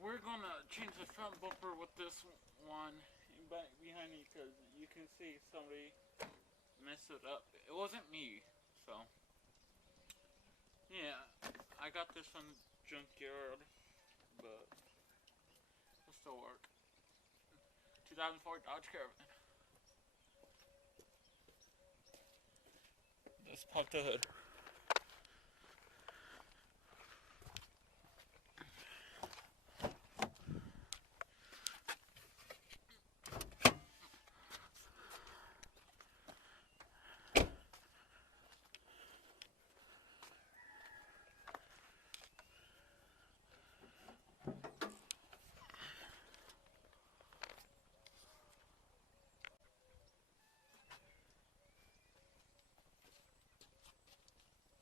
we're gonna change the front bumper with this one back behind me because you can see somebody messed it up. It wasn't me, so yeah, I got this from junkyard, but it'll still work. 2004 Dodge Caravan. Let's pop the hood.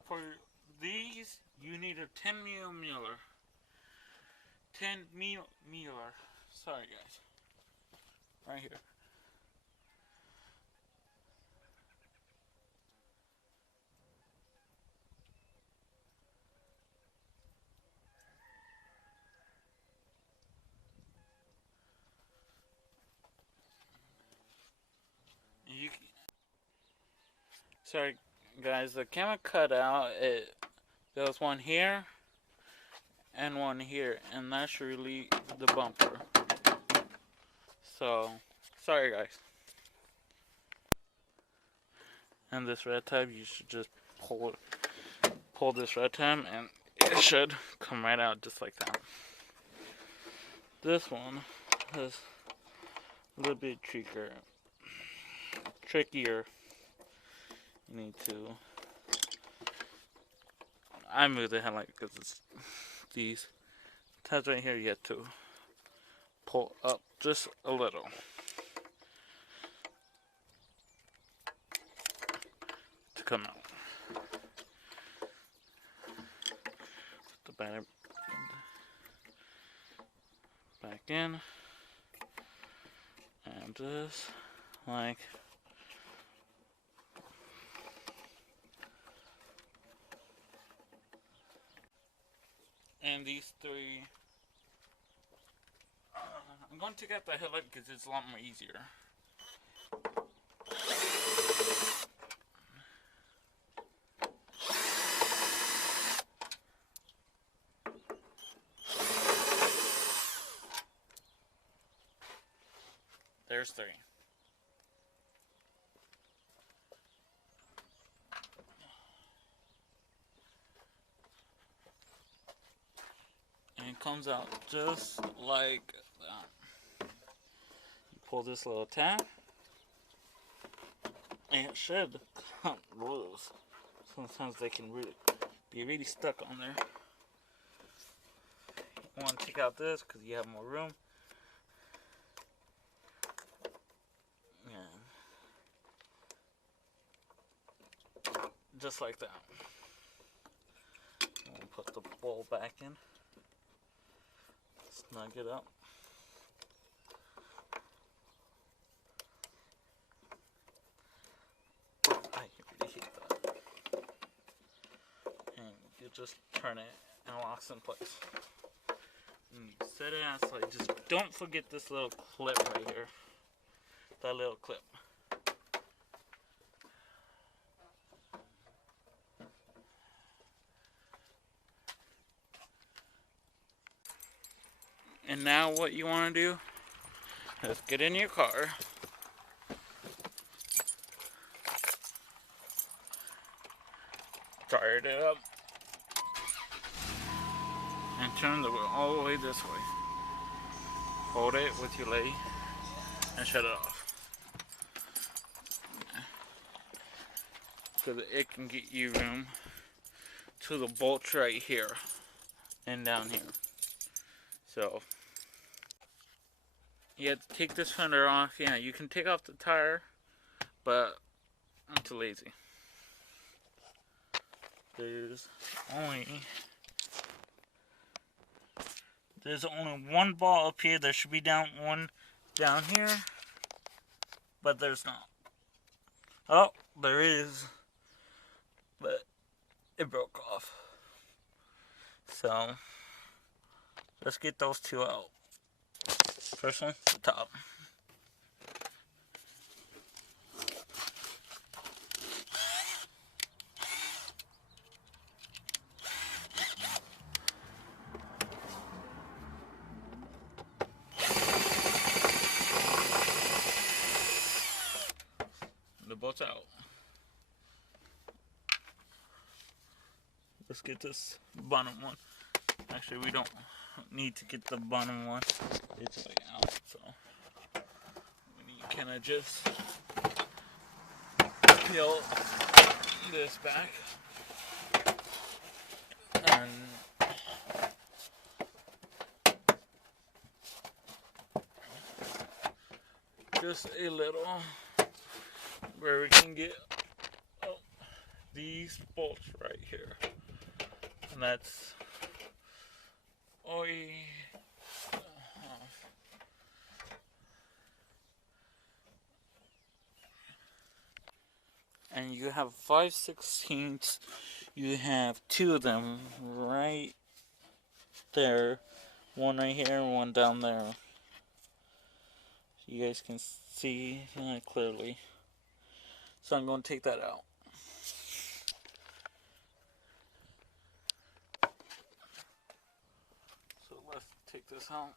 For these, you need a 10 millimeter. 10 millimeter. Sorry, guys. Right here. You. Sorry, guys. The camera cut out. There was one here and one here, and that's really the bumper. So, sorry, guys. And this red tab, you should just pull this red tab, and it should come right out just like that. This one is a little bit trickier. You need to. I moved the headlight because it's these tabs right here. You have to pull up just a little. To come out. Put the battery back in. And just like and these three. I'm going to take out the headlight because it's a lot more easier. There's three. And it comes out just like that. You pull this little tab, and it should come loose. Sometimes they can be really stuck on there. You want to take out this because you have more room. Just like that. We'll put the bowl back in. Snug it up. I really hate that. And you just turn it and it locks in place. And you set it outside. Just don't forget this little clip right here. That little clip. And now what you want to do is get in your car, start it up, and turn the wheel all the way this way. Hold it with your leg and shut it off. So that it can get you room to the bolts right here and down here. So you have to take this fender off. Yeah, you can take off the tire, but I'm too lazy. There's only one ball up here. There should be one down here, but there's not. Oh, there is, but it broke off. So Let's get those two out. First one, the top. The bolt's out. Let's get this bottom one. Actually, we don't need to get the bottom one. It's like out, so we need to kind of just peel this back and just a little where we can get these bolts right here, and that's and you have 5/16. You have two of them right there, one right here and one down there. You guys can see clearly. So I'm going to take that out. So let's take this out.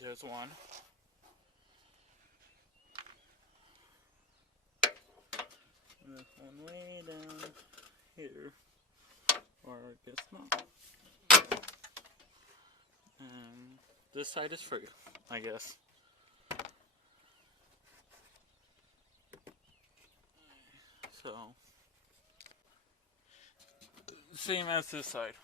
There's one. And there's one way down here. Or I guess not. And this side is free, I guess. So, same as this side.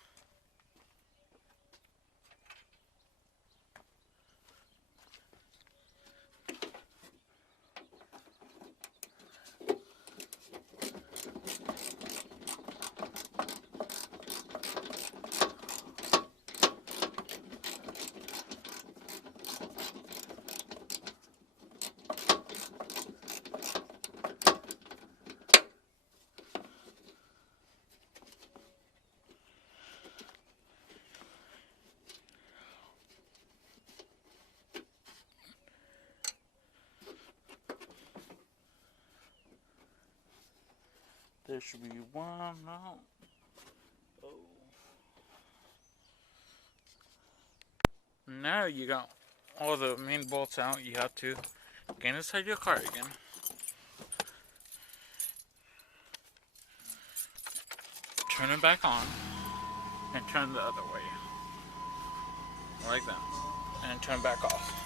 There should be one out. Oh. Now you got all the main bolts out. You have to get inside your car again. Turn it back on and turn the other way. Like that. And turn back off.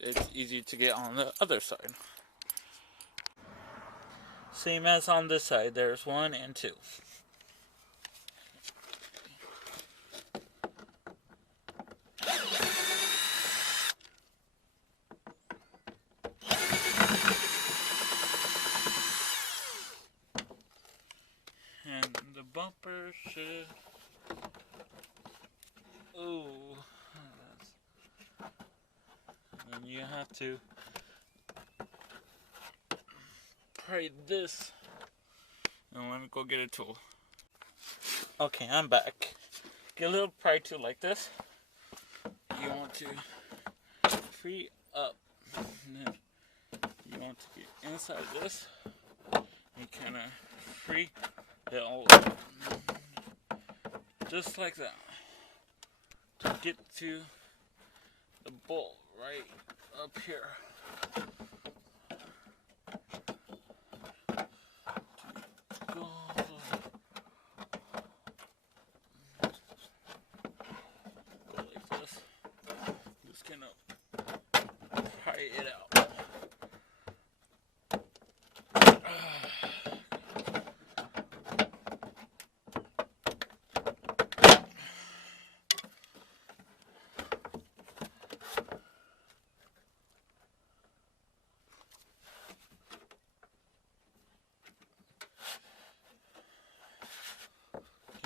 It's easy to get on the other side. Same as on this side, there's 1 and 2. And the bumper should... Ooh. And you have to pry this. And let me go get a tool. Okay, I'm back. Get a little pry tool like this. You want to free up. And then you want to get inside this. You kind of free it all up. Just like that. To get to the bolt right up here. Go like this. Just gonna pry it out.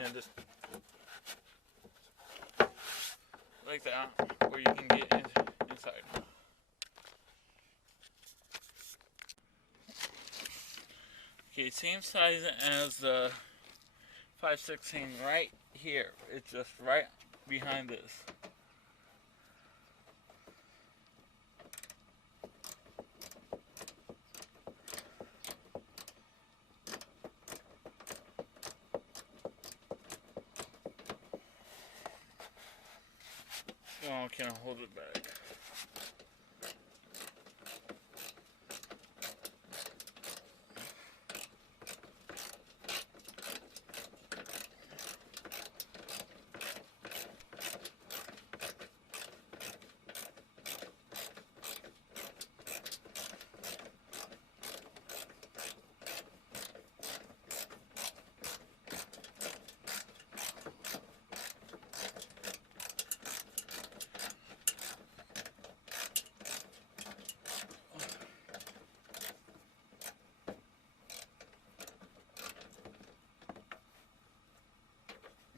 then just like that, where you can get inside. Okay, same size as the 516 right here. It's just right behind this. Oh, can I hold it back?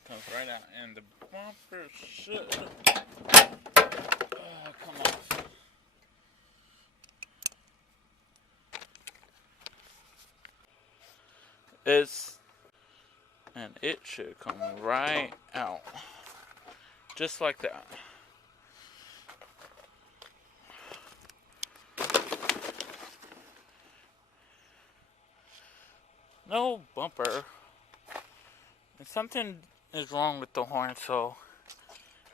Comes right out, and the bumper should come off. And it should come right out, just like that. No bumper. And something is wrong with the horn, so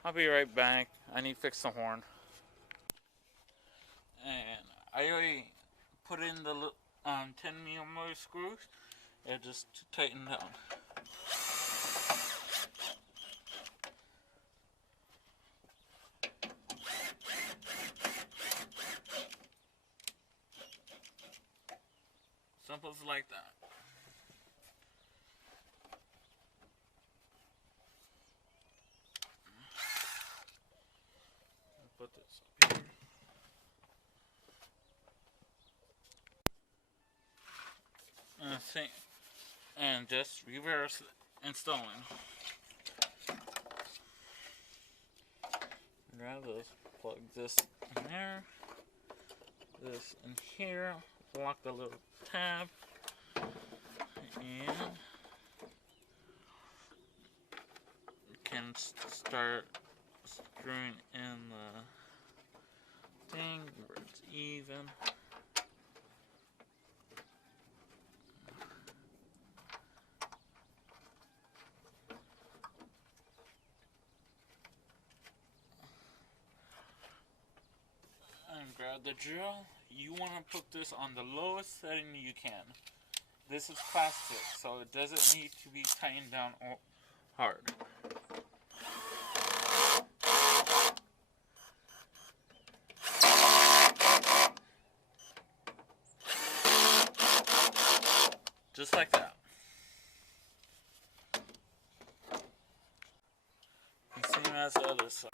I'll be right back. I need to fix the horn. And I already put in the 10mm screws, and just to tighten down. Simple as like that. Put this up here. And just reverse installing. Grab this, plug this in there, this in here, lock the little tab, and you can start screwing in the thing where it's even. And grab the drill. You want to put this on the lowest setting you can. This is plastic, so it doesn't need to be tightened down hard. Just like that. And same as the other side.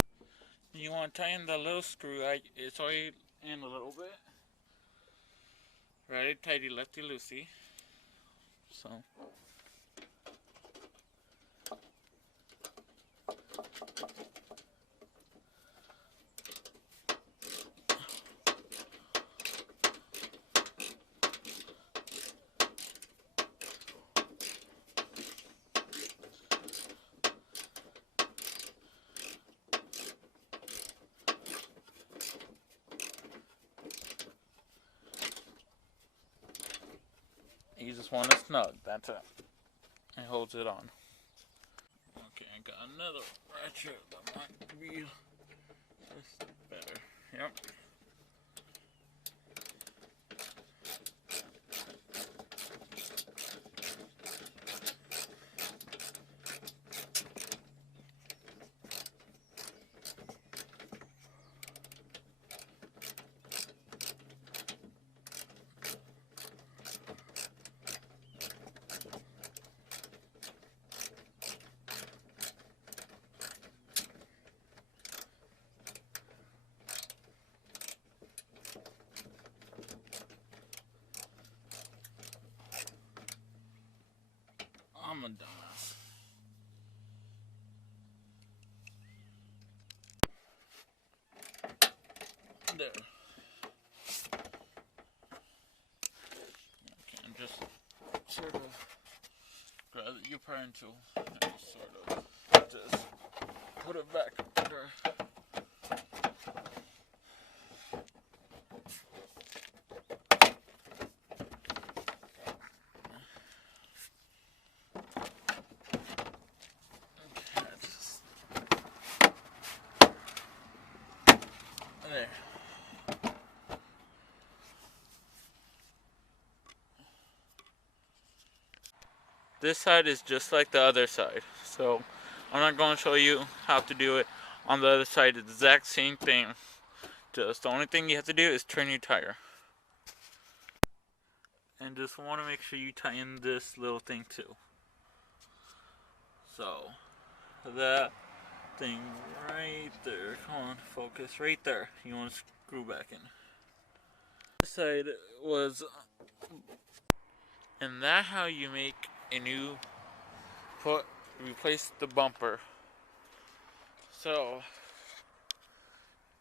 You want to tighten the little screw. It's already in a little bit. Righty tighty, lefty loosey. So. You just want it snug, that's it. It holds it on. Okay, I got another ratchet that might be just better. Yep. I'm a dumbass. sort of grab your prying tool and sort of just put it back under. There. This side is just like the other side, so I'm not going to show you how to do it. On the other side, the exact same thing. Just the only thing you have to do is turn your tire. And just want to make sure you tie in this little thing too. So, that thing right there. Come on, focus. Right there. You want to screw back in. This side was... And that's how you make a new... replace the bumper. So,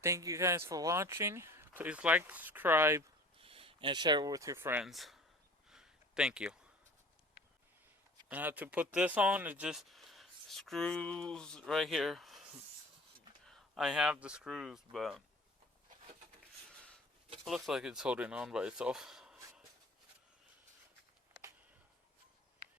thank you guys for watching. Please like, subscribe, and share it with your friends. Thank you. And how to put this on, it just screws right here. I have the screws, but it looks like it's holding on by itself.